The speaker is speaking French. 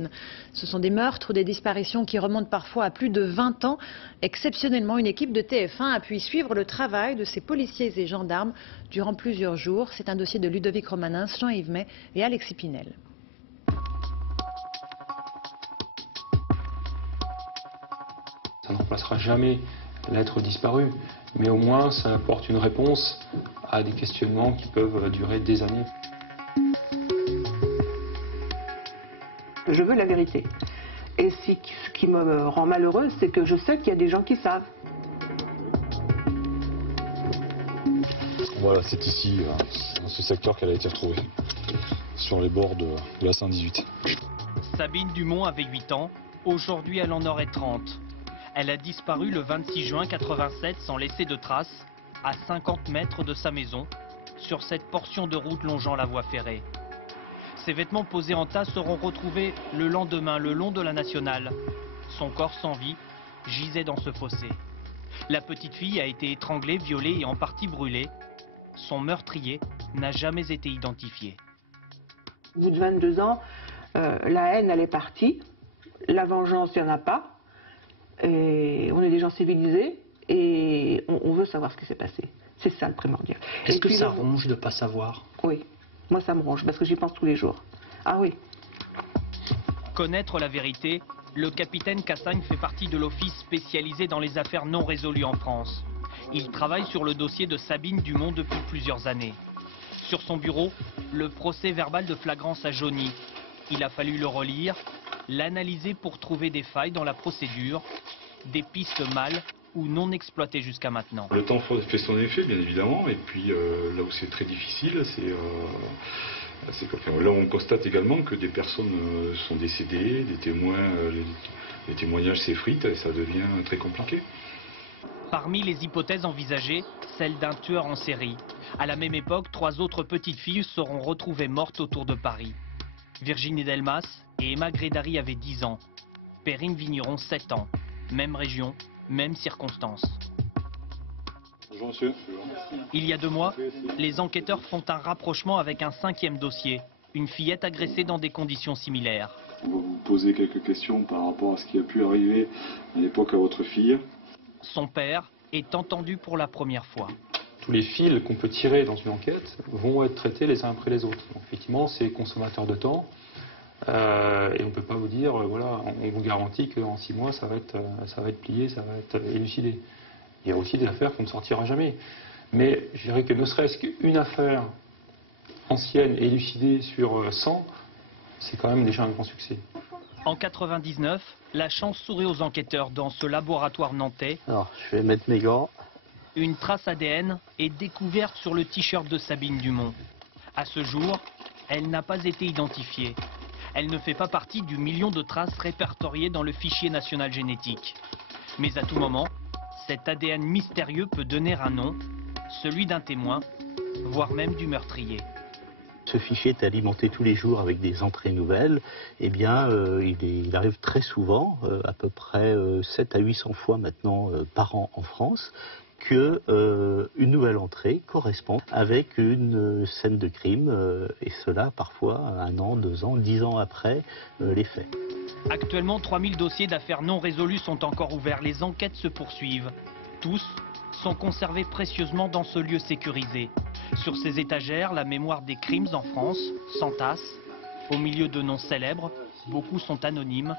personnes. Ce sont des meurtres ou des disparitions qui remontent parfois à plus de 20 ans. Exceptionnellement, une équipe de TF1 a pu suivre le travail de ces policiers et gendarmes durant plusieurs jours. C'est un dossier de Ludovic Romanins, Jean-Yves May et Alexis Pinel. Ça ne remplacera jamais l'être disparu, mais au moins ça apporte une réponse à des questionnements qui peuvent durer des années. Je veux la vérité. Et ce qui me rend malheureuse, c'est que je sais qu'il y a des gens qui savent. Voilà, c'est ici, dans ce secteur qu'elle a été retrouvée, sur les bords de la Saint-18. Sabine Dumont avait 8 ans, aujourd'hui elle en aurait 30. Elle a disparu le 26 juin 87 sans laisser de traces, à 50 mètres de sa maison, sur cette portion de route longeant la voie ferrée. Ses vêtements posés en tas seront retrouvés le lendemain le long de la nationale. Son corps sans vie gisait dans ce fossé. La petite fille a été étranglée, violée et en partie brûlée. Son meurtrier n'a jamais été identifié. Au bout de 22 ans, la haine, elle est partie. La vengeance, il n'y en a pas. Et on est des gens civilisés et on veut savoir ce qui s'est passé. C'est ça le primordial. Est-ce que ça ronge de ne pas savoir? Oui, moi ça me ronge parce que j'y pense tous les jours. Ah oui. Connaître la vérité, le capitaine Cassagne fait partie de l'office spécialisé dans les affaires non résolues en France. Il travaille sur le dossier de Sabine Dumont depuis plusieurs années. Sur son bureau, le procès verbal de flagrance a jauni. Il a fallu le relire, l'analyser pour trouver des failles dans la procédure, des pistes mal ou non exploitées jusqu'à maintenant. Le temps fait son effet, bien évidemment, et puis là où c'est très difficile, c'est que là on constate également que des personnes sont décédées, des témoins, les témoignages s'effritent et ça devient très compliqué. Parmi les hypothèses envisagées, celle d'un tueur en série. À la même époque, 3 autres petites filles seront retrouvées mortes autour de Paris. Virginie Delmas et Emma Grédary avaient 10 ans. Perrine Vigneron, 7 ans. Même région, même circonstances. Bonjour monsieur. Il y a 2 mois, les enquêteurs font un rapprochement avec un 5e dossier. Une fillette agressée dans des conditions similaires. On va vous poser quelques questions par rapport à ce qui a pu arriver à l'époque à votre fille. Son père est entendu pour la première fois. Tous les fils qu'on peut tirer dans une enquête vont être traités les uns après les autres. Donc, effectivement, c'est consommateur de temps. Et on ne peut pas vous dire, voilà, on vous garantit qu'en 6 mois, ça va être plié, ça va être élucidé. Il y a aussi des affaires qu'on ne sortira jamais. Mais je dirais que ne serait-ce qu'une affaire ancienne élucidée sur 100, c'est quand même déjà un grand succès. En 99, la chance sourit aux enquêteurs dans ce laboratoire nantais. Alors, je vais mettre mes gants. Une trace ADN est découverte sur le t-shirt de Sabine Dumont. À ce jour, elle n'a pas été identifiée. Elle ne fait pas partie du million de traces répertoriées dans le fichier national génétique. Mais à tout moment, cet ADN mystérieux peut donner un nom, celui d'un témoin, voire même du meurtrier. Ce fichier est alimenté tous les jours avec des entrées nouvelles. Eh bien, il arrive très souvent, à peu près 700 à 800 fois maintenant par an en France, que une nouvelle entrée correspond avec une scène de crime, et cela parfois 1 an, 2 ans, 10 ans après les faits. Actuellement, 3000 dossiers d'affaires non résolues sont encore ouverts. Les enquêtes se poursuivent. Tous sont conservés précieusement dans ce lieu sécurisé. Sur ces étagères, la mémoire des crimes en France s'entasse. Au milieu de noms célèbres, beaucoup sont anonymes.